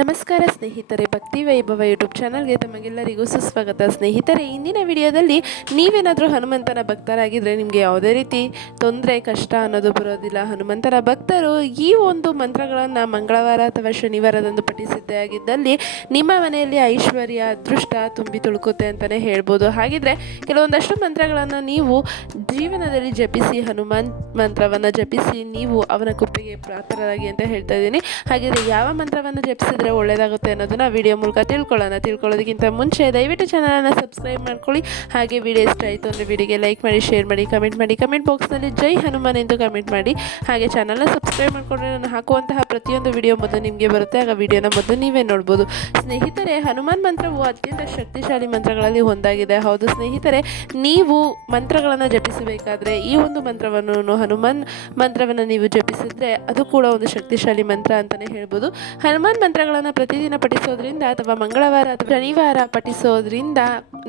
ನಮಸ್ಕಾರ ಸ್ನೇಹಿತರೆ, ಭಕ್ತಿ ವೈಭವ ಯೂಟ್ಯೂಬ್ ಚಾನಲ್ಗೆ ತಮಗೆಲ್ಲರಿಗೂ ಸುಸ್ವಾಗತ. ಸ್ನೇಹಿತರೆ, ಇಂದಿನ ವಿಡಿಯೋದಲ್ಲಿ ನೀವೇನಾದರೂ ಹನುಮಂತನ ಭಕ್ತರಾಗಿದ್ದರೆ ನಿಮಗೆ ಯಾವುದೇ ರೀತಿ ತೊಂದರೆ, ಕಷ್ಟ ಅನ್ನೋದು ಬರೋದಿಲ್ಲ. ಹನುಮಂತನ ಭಕ್ತರು ಈ ಒಂದು ಮಂತ್ರಗಳನ್ನು ಮಂಗಳವಾರ ಅಥವಾ ಶನಿವಾರದಂದು ಪಠಿಸಿದ್ದೇ ಆಗಿದ್ದಲ್ಲಿ ನಿಮ್ಮ ಮನೆಯಲ್ಲಿ ಐಶ್ವರ್ಯ, ಅದೃಷ್ಟ ತುಂಬಿ ತುಳುಕುತ್ತೆ ಅಂತಲೇ ಹೇಳ್ಬೋದು. ಹಾಗಿದ್ರೆ ಕೆಲವೊಂದಷ್ಟು ಮಂತ್ರಗಳನ್ನು ನೀವು ಜೀವನದಲ್ಲಿ ಜಪಿಸಿ, ಹನುಮಾನ್ ಮಂತ್ರವನ್ನು ಜಪಿಸಿ, ನೀವು ಅವನ ಕೃಪೆಗೆ ಪಾತ್ರರಾಗಿ ಅಂತ ಹೇಳ್ತಾ ಇದ್ದೀನಿ. ಹಾಗಿದ್ರೆ ಯಾವ ಮಂತ್ರವನ್ನು ಜಪಿಸಿದ್ರೆ ಒಳ್ಳೆಯದಾಗುತ್ತೆ ಅನ್ನೋದನ್ನ ವಿಡಿಯೋ ಮೂಲಕ ತಿಳ್ಕೊಳ್ಳೋಣ. ತಿಳ್ಕೊಳ್ಳೋದಕ್ಕಿಂತ ಮುಂಚೆ ದಯವಿಟ್ಟು ಚಾನಲನ್ನು ಸಬ್ಸ್ಕ್ರೈಬ್ ಮಾಡ್ಕೊಳ್ಳಿ. ಹಾಗೆ ವಿಡಿಯೋ ಇಷ್ಟ ಆಯಿತು ಅಂದರೆ ವಿಡಿಯೋಗೆ ಲೈಕ್ ಮಾಡಿ ಶೇರ್ ಮಾಡಿ ಕಮೆಂಟ್ ಮಾಡಿ ಕಮೆಂಟ್ ಬಾಕ್ಸ್ನಲ್ಲಿ ಜೈ ಹನುಮಾನ್ ಎಂದು ಕಮೆಂಟ್ ಮಾಡಿ. ಹಾಗೆ ಚಾನಲ್ನ ಸಬ್ಸ್ಕ್ರೈಬ್ ಮಾಡಿಕೊಂಡ್ರೆ ನಾನು ಹಾಕುವಂತಹ ಪ್ರತಿಯೊಂದು ವಿಡಿಯೋ ಮೊದಲು ನಿಮಗೆ ಬರುತ್ತೆ. ಆಗ ವಿಡಿಯೋನ ಮೊದಲು ನೀವೇ ನೋಡ್ಬೋದು. ಸ್ನೇಹಿತರೆ, ಹನುಮಾನ್ ಮಂತ್ರವು ಅತ್ಯಂತ ಶಕ್ತಿಶಾಲಿ ಮಂತ್ರಗಳಲ್ಲಿ ಒಂದಾಗಿದೆ. ಹೌದು ಸ್ನೇಹಿತರೆ, ನೀವು ಮಂತ್ರಗಳನ್ನು ಜಪಿಸಬೇಕಾದ್ರೆ ಈ ಒಂದು ಮಂತ್ರವನ್ನು ಹನುಮಾನ್ ಮಂತ್ರವನ್ನು ನೀವು ಜಪಿಸಿದ್ರೆ ಅದು ಕೂಡ ಒಂದು ಶಕ್ತಿಶಾಲಿ ಮಂತ್ರ ಅಂತಲೇ ಹೇಳ್ಬೋದು. ಹನುಮಾನ್ ಮಂತ್ರಗಳನ್ನು ಪ್ರತಿದಿನ ಪಠಿಸೋದ್ರಿಂದ ಅಥವಾ ಮಂಗಳವಾರ ಅಥವಾ ಶನಿವಾರ ಪಠಿಸೋದ್ರಿಂದ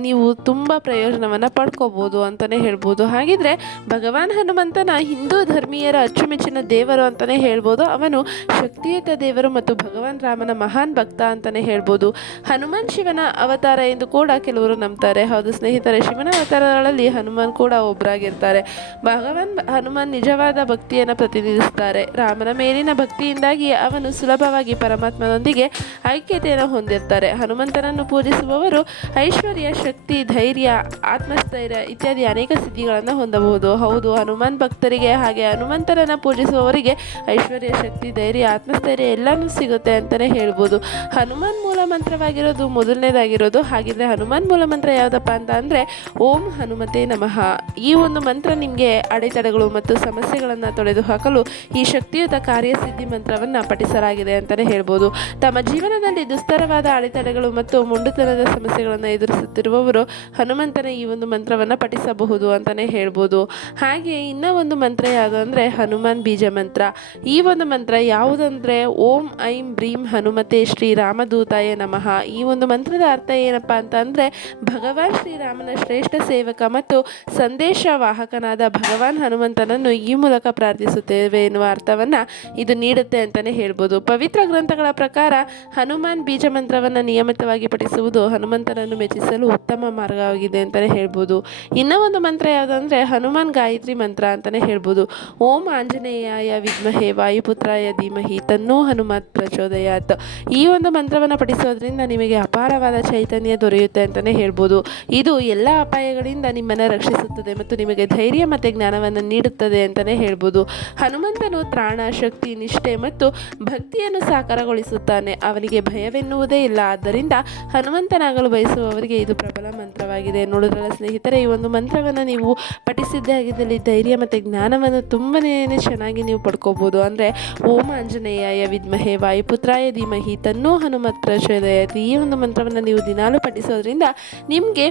ನೀವು ತುಂಬ ಪ್ರಯೋಜನವನ್ನು ಪಡ್ಕೋಬೋದು ಅಂತಲೇ ಹೇಳ್ಬೋದು. ಹಾಗಿದ್ರೆ ಭಗವಾನ್ ಹನುಮಂತನ ಹಿಂದೂ ಧರ್ಮೀಯರ ಅಚ್ಚುಮೆಚ್ಚಿನ ದೇವರು ಅಂತಲೇ ಹೇಳ್ಬೋದು. ಅವನು ಶಕ್ತಿಯುತ ದೇವರು ಮತ್ತು ಭಗವಾನ್ ರಾಮನ ಮಹಾನ್ ಭಕ್ತ ಅಂತಲೇ ಹೇಳ್ಬೋದು. ಹನುಮಾನ್ ಶಿವನ ಅವತಾರ ಎಂದು ಕೂಡ ಕೆಲವರು ನಂಬ್ತಾರೆ. ಹೌದು, ಸ್ನೇಹಿತರೆ, ಶಿವನ ಅವತಾರಗಳಲ್ಲಿ ಹನುಮಾನ್ ಕೂಡ ಒಬ್ಬರಾಗಿರ್ತಾರೆ ಭಗವಾನ್ ಹನುಮಾನ್ ನಿಜವಾದ ಭಕ್ತಿಯನ್ನು ಪ್ರತಿನಿಧಿಸ್ತಾರೆ. ರಾಮನ ಮೇಲಿನ ಭಕ್ತಿಯಿಂದಾಗಿ ಅವನು ಸುಲಭವಾಗಿ ಪರಮಾತ್ಮನೊಂದಿಗೆ ಐಕ್ಯತೆಯನ್ನು ಹೊಂದಿರ್ತಾರೆ. ಹನುಮಂತನನ್ನು ಪೂಜಿಸುವವರು ಐಶ್ವರ್ಯ, ಶಕ್ತಿ, ಧೈರ್ಯ, ಆತ್ಮಸ್ಥೈರ್ಯ ಇತ್ಯಾದಿ ಅನೇಕ ಸಿದ್ಧಿಗಳನ್ನು ಹೊಂದಬಹುದು. ಹೌದು, ಹನುಮಾನ್ ಭಕ್ತರಿಗೆ ಹಾಗೆ ಹನುಮಂತನನ್ನು ಪೂಜಿಸುವವರಿಗೆ ಐಶ್ವರ್ಯ, ಶಕ್ತಿ, ಧೈರ್ಯ, ಆತ್ಮಸ್ಥೈರ್ಯ ಎಲ್ಲನೂ ಸಿಗುತ್ತೆ ಅಂತಲೇ ಹೇಳ್ಬೋದು. ಹನುಮಾನ್ ಮಂತ್ರವಾಗಿರೋದು ಮೊದಲನೇದಾಗಿರೋದು. ಹಾಗಿದ್ರೆ ಹನುಮಾನ್ ಮೂಲ ಮಂತ್ರ ಯಾವುದಪ್ಪ ಅಂತ ಅಂದರೆ, ಓಂ ಹನುಮತೆ ನಮಃ. ಈ ಒಂದು ಮಂತ್ರ ನಿಮಗೆ ಅಡೆತಡೆಗಳು ಮತ್ತು ಸಮಸ್ಯೆಗಳನ್ನು ತೊಡೆದು ಹಾಕಲು ಈ ಶಕ್ತಿಯುತ ಕಾರ್ಯಸಿದ್ಧಿ ಮಂತ್ರವನ್ನು ಪಠಿಸಲಾಗಿದೆ ಅಂತಲೇ ಹೇಳ್ಬೋದು. ತಮ್ಮ ಜೀವನದಲ್ಲಿ ದುಸ್ತರವಾದ ಅಡೆತಡೆಗಳು ಮತ್ತು ಮುಂಡುತನದ ಸಮಸ್ಯೆಗಳನ್ನು ಎದುರಿಸುತ್ತಿರುವವರು ಹನುಮಂತನ ಈ ಒಂದು ಮಂತ್ರವನ್ನು ಪಠಿಸಬಹುದು ಅಂತಲೇ ಹೇಳ್ಬೋದು. ಹಾಗೆ ಇನ್ನೂ ಒಂದು ಮಂತ್ರ ಯಾವುದು ಅಂದರೆ, ಹನುಮಾನ್ ಬೀಜ ಮಂತ್ರ. ಈ ಒಂದು ಮಂತ್ರ ಯಾವುದಂದರೆ, ಓಂ ಐಂ ಬ್ರೀಂ ಹನುಮತೆ ಶ್ರೀ ರಾಮದೂತಾಯ ನಮಃ. ಈ ಒಂದು ಮಂತ್ರದ ಅರ್ಥ ಏನಪ್ಪ ಅಂತ ಅಂದರೆ ಭಗವಾನ್ ಶ್ರೀರಾಮನ ಶ್ರೇಷ್ಠ ಸೇವಕ ಮತ್ತು ಸಂದೇಶ ವಾಹಕನಾದ ಭಗವಾನ್ ಹನುಮಂತನನ್ನು ಈ ಮೂಲಕ ಪ್ರಾರ್ಥಿಸುತ್ತೇವೆ ಎನ್ನುವ ಅರ್ಥವನ್ನು ಇದು ನೀಡುತ್ತೆ ಅಂತಲೇ ಹೇಳ್ಬೋದು. ಪವಿತ್ರ ಗ್ರಂಥಗಳ ಪ್ರಕಾರ ಹನುಮಾನ್ ಬೀಜ ಮಂತ್ರವನ್ನು ನಿಯಮಿತವಾಗಿ ಪಠಿಸುವುದು ಹನುಮಂತನನ್ನು ಮೆಚ್ಚಿಸಲು ಉತ್ತಮ ಮಾರ್ಗವಾಗಿದೆ ಅಂತಲೇ ಹೇಳ್ಬೋದು. ಇನ್ನೂ ಒಂದು ಮಂತ್ರ ಯಾವುದಂದರೆ ಹನುಮಾನ್ ಗಾಯತ್ರಿ ಮಂತ್ರ ಅಂತಲೇ ಹೇಳ್ಬೋದು. ಓಂ ಆಂಜನೇಯಾಯ ವಿದ್ಮಹೇ ವಾಯುಪುತ್ರಾಯ ಧೀಮಹಿ ತನ್ನೋ ಹನುಮತ್ ಪ್ರಚೋದಯಾತ್. ಈ ಒಂದು ಮಂತ್ರವನ್ನು ಪಠಿಸೋದ್ರಿಂದ ನಿಮಗೆ ಅಪಾರವಾದ ಚೈತನ್ಯ ದೊರೆಯುತ್ತೆ ಅಂತಲೇ ಹೇಳ್ಬೋದು. ಇದು ಎಲ್ಲ ಅಪಾಯಗಳಿಂದ ನಿಮ್ಮನ್ನು ರಕ್ಷಿಸುತ್ತದೆ ಮತ್ತು ನಿಮಗೆ ಧೈರ್ಯ ಮತ್ತು ಜ್ಞಾನವನ್ನು ನೀಡುತ್ತದೆ ಅಂತಲೇ ಹೇಳ್ಬೋದು. ಹನುಮಂತನು ತ್ರಾಣ, ಶಕ್ತಿ, ನಿಷ್ಠೆ ಮತ್ತು ಭಕ್ತಿಯನ್ನು ಸಾಕಾರಗೊಳಿಸುತ್ತಾನೆ. ಅವನಿಗೆ ಭಯವೆನ್ನುವುದೇ ಇಲ್ಲ. ಆದ್ದರಿಂದ ಹನುಮಂತನಾಗಲು ಬಯಸುವವರಿಗೆ ಇದು ಪ್ರಬಲ ಮಂತ್ರವಾಗಿದೆ. ನೋಡಿದ್ರಲ್ಲ ಸ್ನೇಹಿತರೆ, ಈ ಒಂದು ಮಂತ್ರವನ್ನು ನೀವು ಪಠಿಸಿದ್ದೇ ಆಗಿದ್ದಲ್ಲಿ ಧೈರ್ಯ ಮತ್ತು ಜ್ಞಾನವನ್ನು ತುಂಬನೇ ಚೆನ್ನಾಗಿ ನೀವು ಪಡ್ಕೋಬೋದು. ಅಂದರೆ ಓಂ ಆಂಜನೇಯ ವಿದ್ಮಹೇ ವಾಯುಪುತ್ರಾಯ ಧೀಮಹಿ, ತನ್ನೋ ಹನುಮತ್ ಪ್ರಚೋದಯತಿ ಈ ಒಂದು ಮಂತ್ರವನ್ನು ನೀವು ದಿನಾಲೂ ಪಠಿಸೋದ್ರಿಂದ ನಿಮಗೆ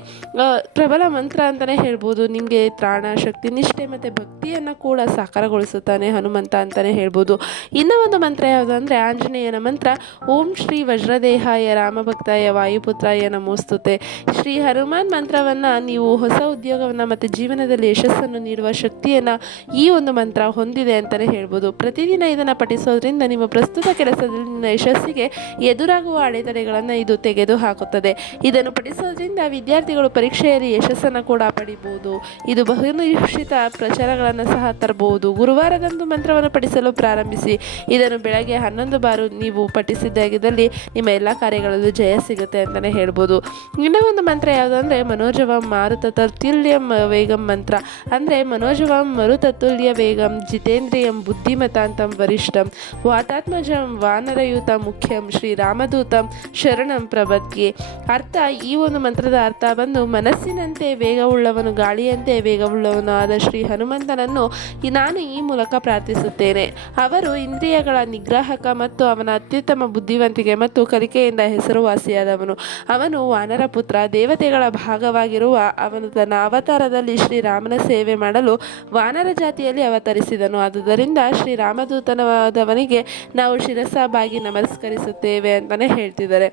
ಪ್ರಬಲ ಮಂತ್ರ ಅಂತಲೇ ಹೇಳ್ಬೋದು, ನಿಮಗೆ ತ್ರಾಣ, ಶಕ್ತಿ, ನಿಷ್ಠೆ ಮತ್ತು ಭಕ್ತಿಯನ್ನು ಕೂಡ ಸಾಕಾರಗೊಳಿಸುತ್ತಾನೆ ಹನುಮಂತ ಅಂತಲೇ ಹೇಳ್ಬೋದು. ಇನ್ನೂ ಒಂದು ಮಂತ್ರ ಯಾವುದು ಅಂದರೆ ಆಂಜನೇಯನ ಮಂತ್ರ, ಓಂ ಶ್ರೀ ವಜ್ರದೇಹಾಯ ರಾಮಭಕ್ತಾಯ ವಾಯುಪುತ್ರಾಯ ನಮೋಸ್ತುತೆ. ಶ್ರೀ ಹನುಮಾನ್ ಮಂತ್ರವನ್ನು ನೀವು ಹೊಸ ಉದ್ಯೋಗವನ್ನು ಮತ್ತು ಜೀವನದಲ್ಲಿ ಯಶಸ್ಸನ್ನು ನೀಡುವ ಶಕ್ತಿಯನ್ನು ಈ ಒಂದು ಮಂತ್ರ ಹೊಂದಿದೆ ಅಂತಲೇ ಹೇಳ್ಬೋದು. ಪ್ರತಿದಿನ ಇದನ್ನು ಪಠಿಸೋದ್ರಿಂದ ನಿಮ್ಮ ಪ್ರಸ್ತುತ ಕೆಲಸದಲ್ಲಿನ ಯಶಸ್ಸಿಗೆ ಎದುರಾಗುವ ಅಡೆತಡೆಗಳನ್ನು ಇದು ತೆಗೆದು ಹಾಕುತ್ತದೆ ಇದನ್ನು ಪಠಿಸೋದ್ರಿಂದ ವಿದ್ಯಾರ್ಥಿಗಳು ಪರೀಕ್ಷೆಯಲ್ಲಿ ಯಶಸ್ಸನ್ನು ಕೂಡ ಪಡಿಬೋದು. ಇದು ಬಹುನಿರೀಕ್ಷಿತ ಪ್ರಚಾರಗಳನ್ನು ಸಹ ತರಬಹುದು ಗುರುವಾರದಂದು ಮಂತ್ರವನ್ನು ಪಠಿಸಲು ಪ್ರಾರಂಭಿಸಿ, ಇದನ್ನು ಬೆಳಗ್ಗೆ ಹನ್ನೊಂದು ಬಾರು ನೀವು ಪಠಿಸಿದ್ದಾಗಿದ್ದಲ್ಲಿ ನಿಮ್ಮ ಎಲ್ಲ ಕಾರ್ಯಗಳಲ್ಲೂ ಜಯ ಸಿಗುತ್ತೆ ಅಂತಲೇ ಹೇಳ್ಬೋದು. ಇನ್ನೂ ಒಂದು ಮಂತ್ರ ಯಾವುದು ಅಂದರೆ ಮನೋಜವಂ ಮಾರುತ ತರ್ತುಲ್ಯಂ ವೇಗಂ ಮಂತ್ರ. ಅಂದರೆ ಮನೋಜವಂ ಮರುತತುಲ್ಯ ವೇಗಂ ಜಿತೇಂದ್ರಿಯಂ ಬುದ್ಧಿಮತಾಂತಂ ವರಿಷ್ಠಂ ವಾತಾತ್ಮಜಂ ವಾನರಯುತ ಮುಖ್ಯಂ ಶ್ರೀ ರಾಮದೂತಂ ಶರಣಂ ಪ್ರಬದ್ಗೆ ಅರ್ಥ, ಈ ಒಂದು ಮಂತ್ರದ ಅರ್ಥ ಬಂದು ಮನಸ್ಸಿನಂತೆ ವೇಗವುಳ್ಳವನು, ಗಾಳಿಯಂತೆ ವೇಗವುಳ್ಳವನು ಆದ ಶ್ರೀ ಹನುಮಂತನನ್ನು ನಾನು ಈ ಮೂಲಕ ಪ್ರಾರ್ಥಿಸುತ್ತೇನೆ. ಅವರು ಇಂದ್ರಿಯಗಳ ನಿಗ್ರಾಹಕ ಮತ್ತು ಅವನ ಅತ್ಯುತ್ತಮ ಬುದ್ಧಿವಂತಿಕೆ ಮತ್ತು ಕಲಿಕೆಯಿಂದ ಹೆಸರುವಾಸಿಯಾದವನು. ಅವನು ವಾನರ ಪುತ್ರ, ದೇವತೆಗಳ ಭಾಗವಾಗಿರುವ ಅವನು ತನ್ನ ಅವತಾರದಲ್ಲಿ ಶ್ರೀರಾಮನ ಸೇವೆ ಮಾಡಲು ವಾನರ ಜಾತಿಯಲ್ಲಿ ಅವತರಿಸಿದನು. ಆದುದರಿಂದ ಶ್ರೀರಾಮದೂತನವಾದವನಿಗೆ ನಾವು ಶಿರಸಾಬಾಗಿ ನಮಸ್ಕರಿಸುತ್ತೇವೆ ಅಂತಲೇ ಹೇಳ್ತಿದ್ದಾರೆ ಮಾಡಿದ್ದಾರೆ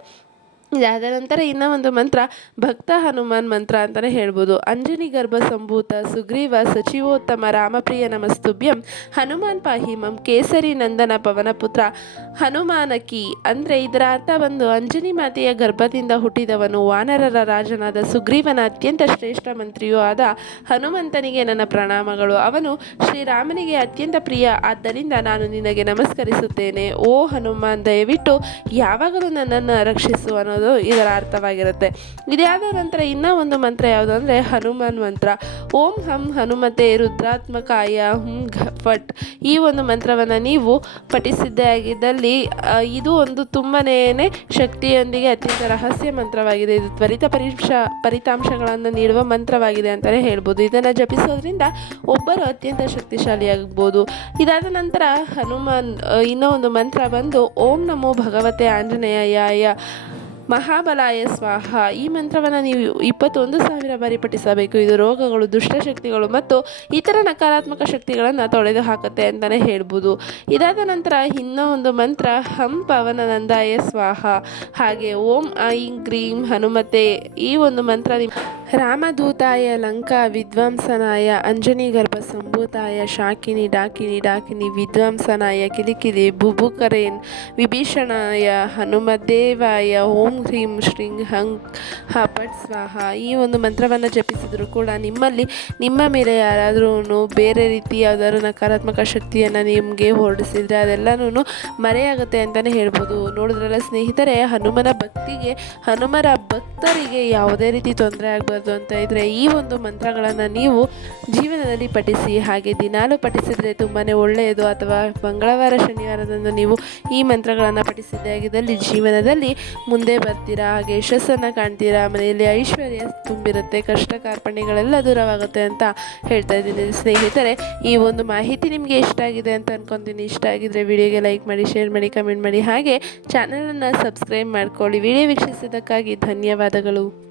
ಇದಾದ ನಂತರ ಇನ್ನೂ ಒಂದು ಮಂತ್ರ, ಭಕ್ತ ಹನುಮಾನ್ ಮಂತ್ರ ಅಂತಲೇ ಹೇಳ್ಬೋದು. ಅಂಜನಿ ಗರ್ಭ ಸಂಭೂತ ಸುಗ್ರೀವ ಸಚಿವೋತ್ತಮ ರಾಮಪ್ರಿಯ ನಮಸ್ತುಭ್ಯಂ. ಹನುಮಾನ್ ಪಾಹಿಮಂ ಕೇಸರಿ ನಂದನ ಪವನ ಪುತ್ರ. ಹನುಮಾನಕಿ ಅಂದರೆ ಇದರ ಅರ್ಥ ಬಂದು ಅಂಜನಿ ಮಾತೆಯ ಗರ್ಭದಿಂದ ಹುಟ್ಟಿದವನು ವಾನರರ ರಾಜನಾದ ಸುಗ್ರೀವನ ಅತ್ಯಂತ ಶ್ರೇಷ್ಠ ಮಂತ್ರಿಯೂ ಆದ ಹನುಮಂತನಿಗೆ ನನ್ನ ಪ್ರಣಾಮಗಳು. ಅವನು ಶ್ರೀರಾಮನಿಗೆ ಅತ್ಯಂತ ಪ್ರಿಯ. ಆದ್ದರಿಂದ ನಾನು ನಿನಗೆ ನಮಸ್ಕರಿಸುತ್ತೇನೆ. ಓ ಹನುಮಾನ್, ದಯವಿಟ್ಟು ಯಾವಾಗಲೂ ನನ್ನನ್ನು ರಕ್ಷಿಸು ಅನ್ನೋದು ಇದರ ಅರ್ಥವಾಗಿರುತ್ತೆ. ಇದಾದ ನಂತರ ಇನ್ನೂ ಒಂದು ಮಂತ್ರ ಯಾವುದು ಅಂದರೆ ಹನುಮಾನ್ ಮಂತ್ರ. ಓಂ ಹಂ ಹನುಮತೆ ರುದ್ರಾತ್ಮಕಾಯ ಹುಂ ಘ ಫಟ್. ಈ ಒಂದು ಮಂತ್ರವನ್ನು ನೀವು ಪಠಿಸಿದ್ದೇ ಆಗಿದ್ದಲ್ಲಿ ಇದು ಒಂದು ತುಂಬನೇ ಶಕ್ತಿಯೊಂದಿಗೆ ಅತ್ಯಂತ ರಹಸ್ಯ ಮಂತ್ರವಾಗಿದೆ. ಇದು ತ್ವರಿತ ಪರೀಕ್ಷಾ, ಫಲಿತಾಂಶಗಳನ್ನು ನೀಡುವ ಮಂತ್ರವಾಗಿದೆ ಅಂತಲೇ ಹೇಳ್ಬೋದು. ಇದನ್ನು ಜಪಿಸೋದ್ರಿಂದ ಒಬ್ಬರು ಅತ್ಯಂತ ಶಕ್ತಿಶಾಲಿಯಾಗ್ಬೋದು. ಇದಾದ ನಂತರ ಹನುಮಾನ್ ಇನ್ನೂ ಒಂದು ಮಂತ್ರ ಬಂದು ಓಂ ನಮೋ ಭಗವತೆ ಆಂಜನೇಯಾಯ ಮಹಾಬಲಾಯ ಸ್ವಾಹ. ಈ ಮಂತ್ರವನ್ನು ನೀವು ಇಪ್ಪತ್ತೊಂದು ಸಾವಿರ ಬಾರಿ ಪಠಿಸಬೇಕು. ಇದು ರೋಗಗಳು ದುಷ್ಟಶಕ್ತಿಗಳು ಮತ್ತು ಇತರ ನಕಾರಾತ್ಮಕ ಶಕ್ತಿಗಳನ್ನು ತೊಳೆದು ಹಾಕುತ್ತೆ ಅಂತಲೇ ಹೇಳ್ಬೋದು. ಇದಾದ ನಂತರ ಇನ್ನೂ ಒಂದು ಮಂತ್ರ, ಹಂ ಪವನನಂದಾಯ ಸ್ವಾಹ. ಹಾಗೆ ಓಂ, ಐಂ, ಗ್ರೀಂ, ಹನುಮತೆ ಈ ಒಂದು ಮಂತ್ರ ನೀವು ರಾಮದೂತಾಯ, ಲಂಕಾ ವಿದ್ವಾಂಸನಾಯ, ಅಂಜನಿ ಗರ್ಭ ಸಂಭೂತಾಯ, ಶಾಕಿನಿ ಡಾಕಿನಿ ಡಾಕಿನಿ ವಿದ್ವಾಂಸನಾಯ, ಕಿಲಿಕಿಲಿ ಬುಬುಕರೇನ್ ವಿಭೀಷಣಾಯ, ಹನುಮದೇವಾಯ, ಓಂ ಹ್ರೀಂ ಶ್ರೀಂ ಹಂ ಹ ಪಟ್ ಸ್ವಾಹ. ಈ ಒಂದು ಮಂತ್ರವನ್ನು ಜಪಿಸಿದ್ರು ಕೂಡ ನಿಮ್ಮಲ್ಲಿ ನಿಮ್ಮ ಮೇಲೆ ಯಾರಾದ್ರೂ ಬೇರೆ ರೀತಿ ಯಾವ್ದಾದ್ರು ನಕಾರಾತ್ಮಕ ಶಕ್ತಿಯನ್ನು ನಿಮಗೆ ಹೊರಡಿಸಿದರೆ ಅದೆಲ್ಲನೂ ಮರೆಯಾಗುತ್ತೆ ಅಂತಲೇ ಹೇಳ್ಬೋದು. ನೋಡಿದ್ರಲ್ಲ ಸ್ನೇಹಿತರೆ, ಹನುಮನ ಭಕ್ತಿಗೆ, ಹನುಮರ ಭಕ್ತರಿಗೆ ಯಾವುದೇ ರೀತಿ ತೊಂದರೆ ಆಗಬಾರ್ದು. ಅಂತ ಇದ್ದರೆ ಈ ಒಂದು ಮಂತ್ರಗಳನ್ನು ನೀವು ಜೀವನದಲ್ಲಿ ಪಠಿಸಿ ಹಾಗೆ ದಿನಾಲು ಪಠಿಸಿದರೆ ತುಂಬಾ ಒಳ್ಳೆಯದು. ಅಥವಾ ಮಂಗಳವಾರ, ಶನಿವಾರದಂದು ನೀವು ಈ ಮಂತ್ರಗಳನ್ನು ಪಠಿಸಿದ್ದೇ ಆಗಿದ್ದಲ್ಲಿ ಜೀವನದಲ್ಲಿ ಮುಂದೆ ಬರ್ತೀರಾ? ಹಾಗೆ ಯಶಸ್ಸನ್ನು ಕಾಣ್ತೀರಾ? ಮನೆಯಲ್ಲಿ ಐಶ್ವರ್ಯ ತುಂಬಿರುತ್ತೆ, ಕಷ್ಟ ಕಾರ್ಪಣ್ಯಗಳೆಲ್ಲ ದೂರವಾಗುತ್ತೆ ಅಂತ ಹೇಳ್ತಾ ಇದ್ದೀನಿ. ಸ್ನೇಹಿತರೆ, ಈ ಒಂದು ಮಾಹಿತಿ ನಿಮಗೆ ಇಷ್ಟ ಆಗಿದೆ ಅಂತ ಅನ್ಕೊತೀನಿ. ಇಷ್ಟ ಆಗಿದ್ದರೆ ವಿಡಿಯೋಗೆ ಲೈಕ್ ಮಾಡಿ, ಶೇರ್ ಮಾಡಿ, ಕಮೆಂಟ್ ಮಾಡಿ. ಹಾಗೆ ಚಾನಲನ್ನು ಸಬ್ಸ್ಕ್ರೈಬ್ ಮಾಡ್ಕೊಳ್ಳಿ. ವಿಡಿಯೋ ವೀಕ್ಷಿಸಿದ್ದಕ್ಕಾಗಿ ಧನ್ಯವಾದಗಳು.